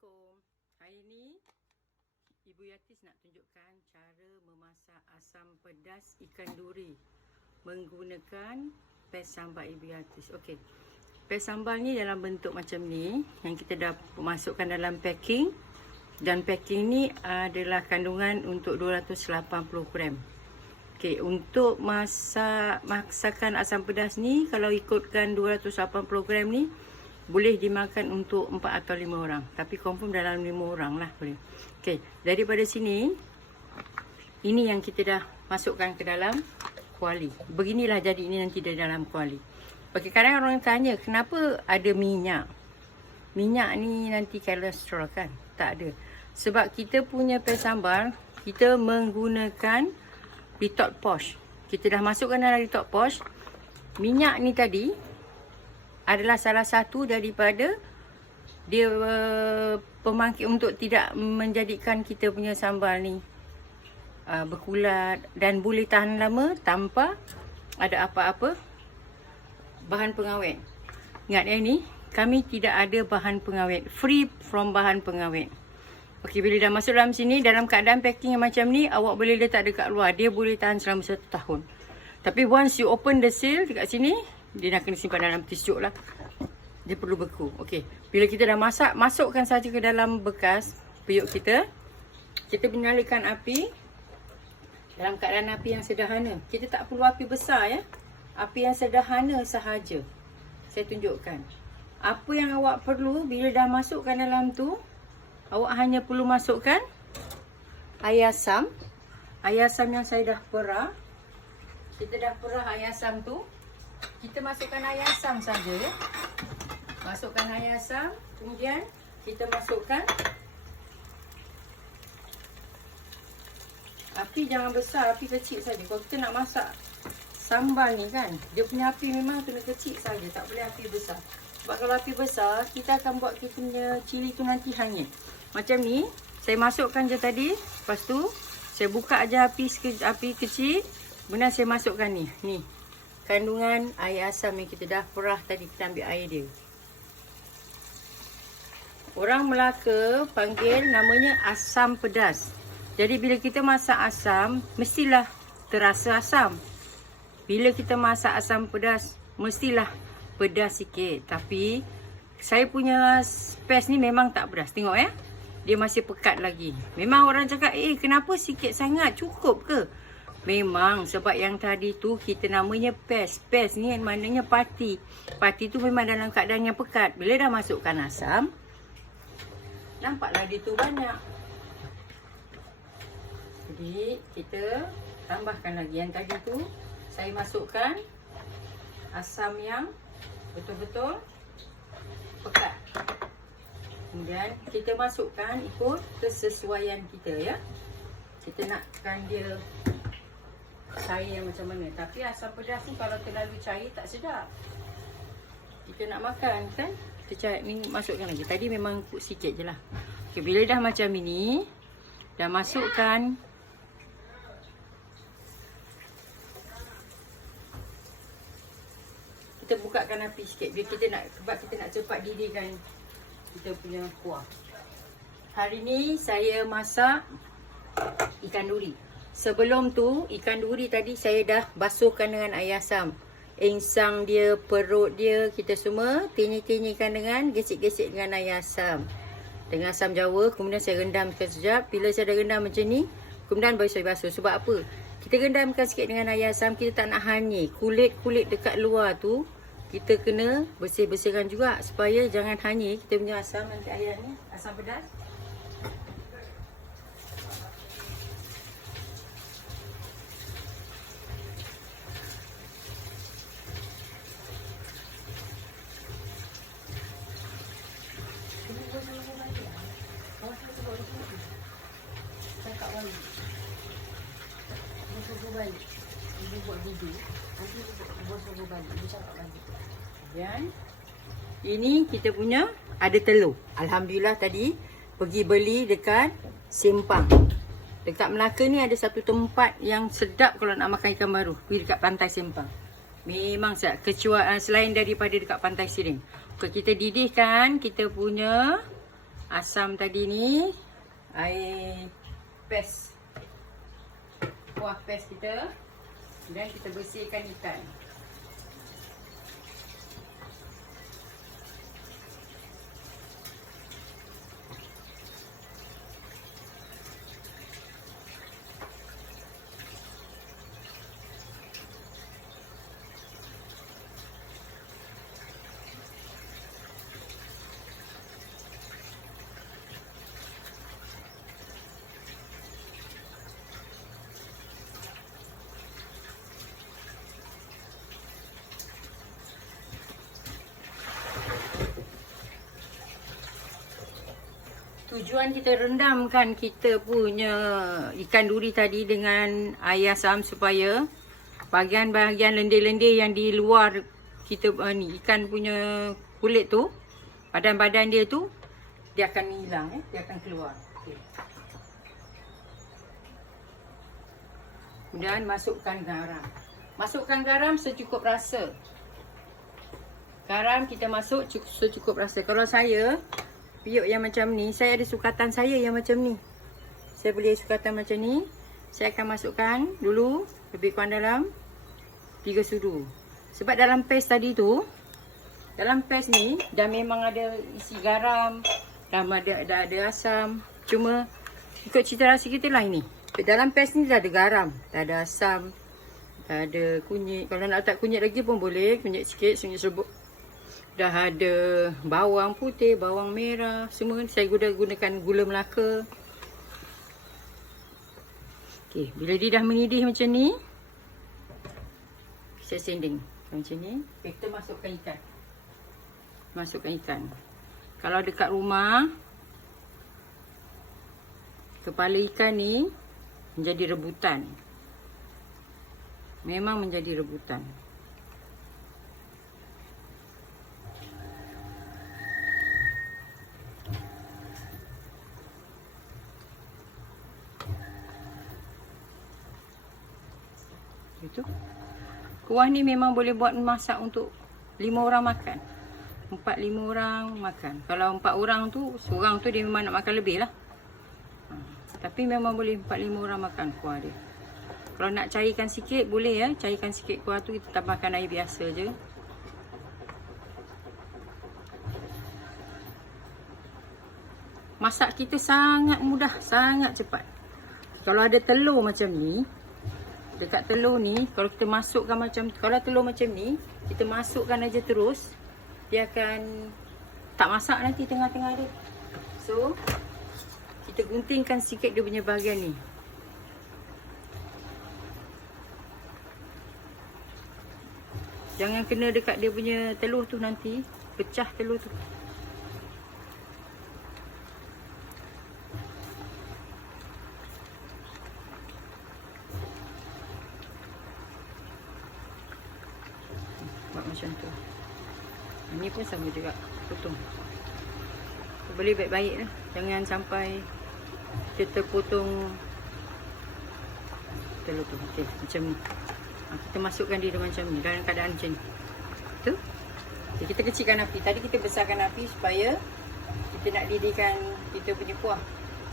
Assalamualaikum. Hari ni Ibu Yatis nak tunjukkan cara memasak asam pedas ikan duri menggunakan pes sambal Ibu Yatis. Okey. Pes sambal ni dalam bentuk macam ni yang kita dah masukkan dalam packing, dan packing ni adalah kandungan untuk 280 gram. Okey, untuk masakan asam pedas ni kalau ikutkan 280 gram ni boleh dimakan untuk 4 atau 5 orang. Tapi confirm dalam 5 orang lah boleh. Okey, daripada sini, ini yang kita dah masukkan ke dalam kuali. Beginilah jadi ini nanti di dalam kuali. Okey, kadang orang tanya, kenapa ada minyak? Minyak ni nanti kolesterol kan? Tak ada. Sebab kita punya pes sambal, kita menggunakan retort posh. Kita dah masukkan dalam retort posh. Minyak ni tadi adalah salah satu daripada dia pemangkit untuk tidak menjadikan kita punya sambal ni berkulat dan boleh tahan lama tanpa ada apa-apa bahan pengawet. Ingat ni, kami tidak ada bahan pengawet, free from bahan pengawet. Okey, bila dah masuk dalam sini, dalam keadaan packing yang macam ni, awak boleh letak dekat luar, dia boleh tahan selama 1 tahun. Tapi once you open the seal dekat sini, dia nak kena simpan dalam tisu lah. Dia perlu beku. Okey. Bila kita dah masak, masukkan saja ke dalam bekas periuk kita. Kita menyalakan api dalam keadaan api yang sederhana. Kita tak perlu api besar ya. Api yang sederhana sahaja. Saya tunjukkan. Apa yang awak perlu bila dah masukkan dalam tu, awak hanya perlu masukkan air asam. Air asam yang saya dah perah. Kita dah perah air asam tu. Kita masukkan air asam saja ya. Masukkan air asam, kemudian kita masukkan, api jangan besar, api kecil saja. Kalau kita nak masak sambal ni kan, dia punya api memang kena kecil saja, tak boleh api besar. Sebab kalau api besar, kita akan buat kita punya cili tu nanti hanyut. Macam ni, saya masukkan je tadi, lepas tu saya buka aja api kecil, kemudian saya masukkan ni kandungan air asam yang kita dah perah tadi, kita ambil air dia. Orang Melaka panggil namanya asam pedas. Jadi bila kita masak asam, mestilah terasa asam. Bila kita masak asam pedas, mestilah pedas sikit. Tapi saya punya pes ni memang tak pedas. Tengok ya, dia masih pekat lagi. Memang orang cakap, kenapa sikit sangat? Cukup ke? Memang sebab yang tadi tu kita namanya pes. Pes ni maknanya pati. Pati tu memang dalam keadaan yang pekat. Bila dah masukkan asam, nampaklah dia tu banyak. Jadi kita tambahkan lagi. Yang tadi tu saya masukkan asam yang betul-betul pekat. Kemudian kita masukkan ikut kesesuaian kita ya. Kita nakkan dia cair macam mana. Tapi asam pedas ni kalau terlalu cair tak sedap. Kita nak makan kan, kita ni masukkan lagi. Tadi memang sikit je lah. Okay, bila dah macam ini, dah masukkan kita bukakan api sikit. Bila kita nak, sebab kita nak cepat didihkan kita punya kuah. Hari ni saya masak ikan duri. Sebelum tu, ikan duri tadi saya dah basuhkan dengan air asam. Insang dia, perut dia, kita semua tinyi-tinyikan dengan, gesek-gesek dengan air asam. Dengan asam jawa, kemudian saya rendamkan sekejap. Bila saya dah rendam macam ni, kemudian baru saya basuh. Sebab apa? Kita rendamkan sikit dengan air asam, kita tak nak hanyir. Kulit-kulit dekat luar tu, kita kena bersih-bersihkan juga supaya jangan hanyir kita punya asam nanti air ni, asam pedas. Dan ini kita punya ada telur. Alhamdulillah tadi pergi beli dekat Simpang. Dekat Melaka ni ada satu tempat yang sedap kalau nak makan ikan baru. Pergi dekat Pantai Simpang. Memang sedap. Selain daripada dekat Pantai Siring. Kita didihkan kita punya asam tadi ni, air pes. Kuah pes kita. Dan kita bersihkan ikan. Tujuan kita rendamkan kita punya ikan duri tadi dengan air asam supaya bahagian-bahagian lendir-lendir yang di luar kita ni ikan punya kulit tu, badan-badan dia tu, dia akan hilang, dia akan keluar. Okay. Kemudian masukkan garam. Masukkan garam secukup rasa. Garam kita masuk secukup rasa. Kalau saya piuk yang macam ni, saya ada sukatan saya yang macam ni. Saya boleh sukatan macam ni. Saya akan masukkan dulu lebih kurang dalam 3 sudu. Sebab dalam pes tadi tu, dalam pes ni dah memang ada isi garam, dah ada asam. Cuma ikut cita rasa kita lah ini. Dalam pes ni dah ada garam, dah ada asam, dah ada kunyit. Kalau nak letak kunyit lagi pun boleh, kunyit sikit, kunyit serbuk. Dah ada bawang putih, bawang merah, semua saya gunakan gula Melaka. Okey, bila dia dah mendidih macam ni, saya sending macam ni. Kita masukkan ikan. Masukkan ikan. Kalau dekat rumah, kepala ikan ni menjadi rebutan. Memang menjadi rebutan. Itu. Kuah ni memang boleh buat masak untuk 5 orang makan. 4-5 orang makan. Kalau 4 orang tu, seorang tu dia memang nak makan lebih lah. Tapi memang boleh 4-5 orang makan kuah dia. Kalau nak cairkan sikit, boleh ya. Cairkan sikit kuah tu, kita tambahkan air biasa je. Masak kita sangat mudah, sangat cepat. Kalau ada telur macam ni, dekat telur ni, kalau kita masukkan macam, kalau telur macam ni, kita masukkan aja terus, dia akan tak masak nanti tengah-tengah dia. So, kita guntingkan sikit dia punya bahagian ni. Jangan kena dekat dia punya telur tu nanti, pecah telur tu. Buat macam tu. Ini pun sama juga, potong. Boleh baik-baik lah. Jangan sampai kita potong telur tu. Okey, macam ni. Kita masukkan dia macam ni, dalam keadaan macam ni. Tu. Okay, kita kecilkan api. Tadi kita besarkan api supaya kita nak didihkan kita punya kuah.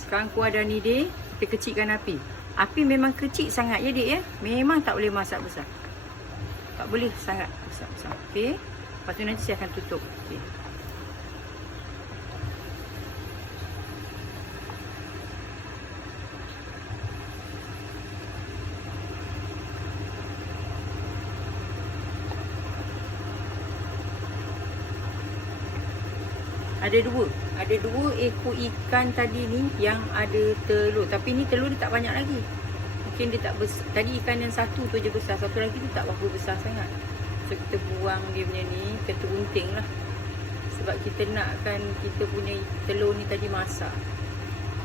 Sekarang kuah dah didih, kita kecilkan api. Api memang kecil sangat ya dik ya. Memang tak boleh masak besar. Tak boleh sangat besar-besar. Okey. Lepas tu nanti saya akan tutup. Okey. Ada dua ekor ikan tadi ni yang ada telur. Tapi ni telur dia tak banyak lagi. Mungkin dia tak besar. Tadi ikan yang satu tu je besar. Satu lagi tu tak berapa besar sangat. So kita buang dia punya ni. Kita gunting lah. Sebab kita nakkan kita punya telur ni tadi masak.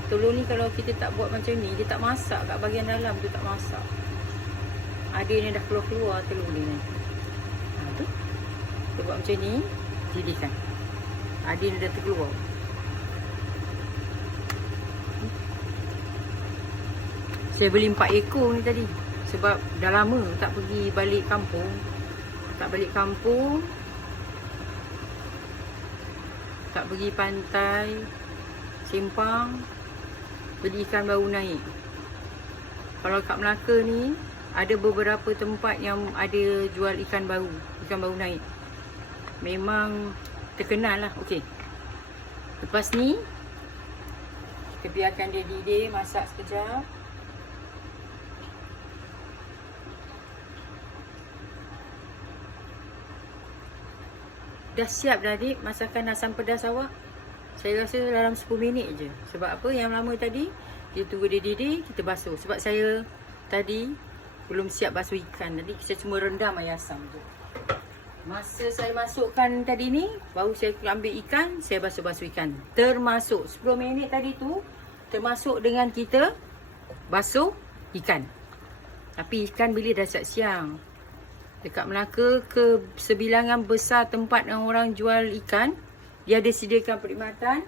Telur ni kalau kita tak buat macam ni, dia tak masak. Kat bahagian dalam tu tak masak. Ada ni dah keluar-keluar telur ni nanti. Tu. Kita buat macam ni. Didihkan. Ada ni dah terkeluar. Saya beli 4 ekor ni tadi. Sebab dah lama tak pergi balik kampung. Tak balik kampung. Tak pergi pantai. Sempang, beli ikan baru naik. Kalau kat Melaka ni, ada beberapa tempat yang ada jual ikan baru naik. Memang terkenal lah. Okey. Lepas ni, kita biarkan dia didih, masak sekejap. Dah siap dah adik masakan asam pedas awak. Saya rasa dalam 10 minit je. Sebab apa? Yang lama tadi kita tunggu dia didih, kita basuh. Sebab saya tadi belum siap basuh ikan. Tadi saya cuma rendam air asam je. Masa saya masukkan tadi ni, baru saya ambil ikan, saya basuh-basuh ikan. Termasuk 10 minit tadi tu, termasuk dengan kita basuh ikan. Tapi ikan bila dah siang. Dekat Melaka, ke sebilangan besar tempat yang orang jual ikan, dia ada sediakan perkhidmatan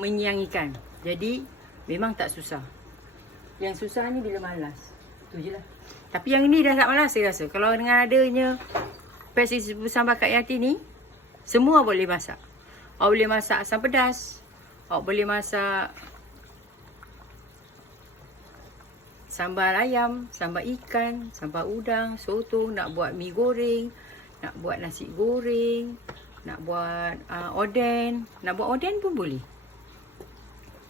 menyiang ikan. Jadi memang tak susah. Yang susah ni bila malas. Tu je lah. Tapi yang ini dah tak malas saya rasa. Kalau dengan adanya PES Ibu Sambal Kak Yati ni, semua boleh masak. Awak boleh masak asam pedas. Awak boleh masak sambal ayam, sambal ikan, sambal udang, sotong, nak buat mi goreng, nak buat nasi goreng, nak buat oden. Nak buat oden pun boleh.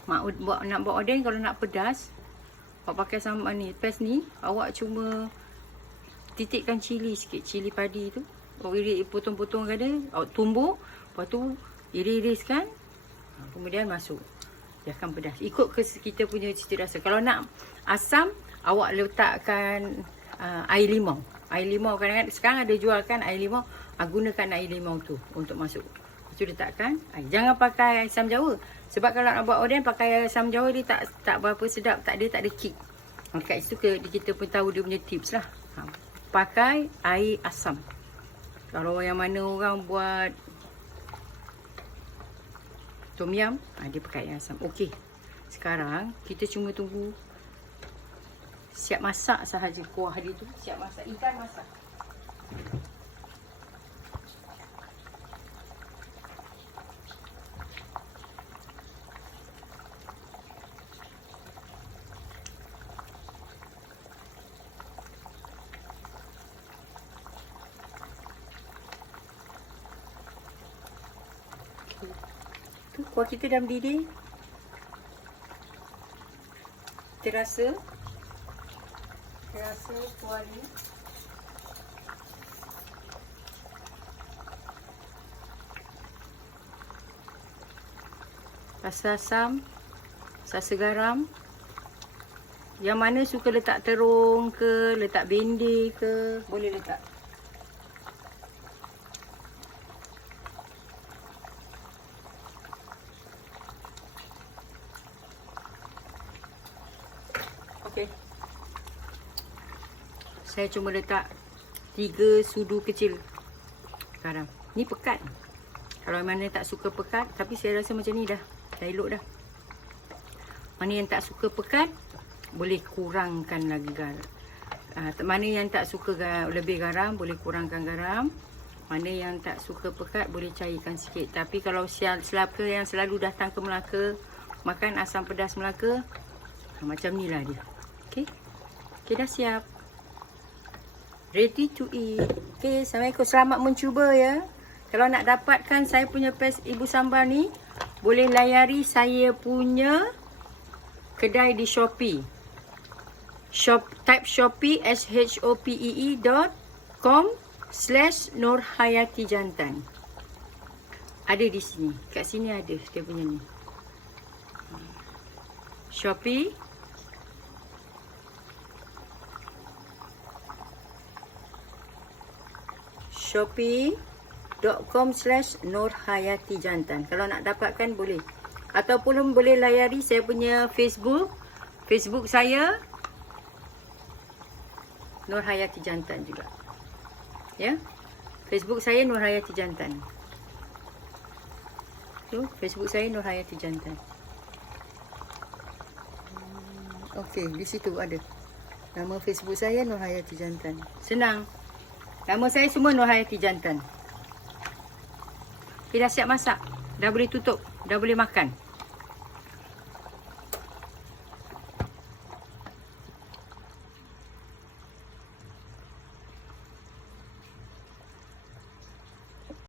Nak buat oden kalau nak pedas, awak pakai sambal ni, PES ni, awak cuma titikkan cili sikit, cili padi tu. Awak iris potong-potong ada, awak tumbuk, lepas tu iris-iriskan, kemudian masuk. Dia akan pedas. Ikut ke kita punya cita rasa. Kalau nak asam, awak letakkan air limau. Air limau kadang-kadang sekarang ada jualkan air limau. Gunakan air limau tu untuk masuk. Itu letakkan air. Jangan pakai asam jawa. Sebab kalau nak buat oden pakai asam jawa dia tak berapa sedap, tak ada kick. Kat situ kita pun tahu dia punya tips lah. Pakai air asam. Kalau yang mana orang buat tom yum, dia pakai air asam. Okey. Sekarang kita cuma tunggu siap masak sahaja kuah dia tu. Siap masak ikan masak. Tu kuah kita dah mendidih. Terasa kuah ni rasa asam, rasa garam. Yang mana suka letak terung ke, letak bendir ke, boleh letak. Okey. Saya cuma letak 3 sudu kecil garam. Ni pekat. Kalau mana tak suka pekat, tapi saya rasa macam ni dah elok dah. Mana yang tak suka pekat, boleh kurangkan lagi garam. Mana yang tak suka lebih garam, boleh kurangkan garam. Mana yang tak suka pekat, boleh cairkan sikit. Tapi kalau selaka yang selalu datang ke Melaka, makan asam pedas Melaka, macam ni lah dia. Okey. Okey, dah siap. Ready to eat. Okay, Assalamualaikum. Selamat mencuba ya. Kalau nak dapatkan saya punya PES Ibu Sambal ni, boleh layari saya punya kedai di Shopee. Type Shopee shopee.com/Nurhayatijantan. Ada di sini. Kat sini ada dia punya ni. Shopee shopee.com/Nurhayatijantan. Kalau nak dapatkan boleh. Ataupun boleh layari saya punya Facebook. Facebook saya Nurhayatijantan juga. Ya. Facebook saya Nurhayatijantan. Tu, Facebook saya Nurhayatijantan. Okey, di situ ada. Nama Facebook saya Nurhayatijantan. Senang. Nama saya semua Nurhayatijantan. Kita dah siap masak. Dah boleh tutup. Dah boleh makan.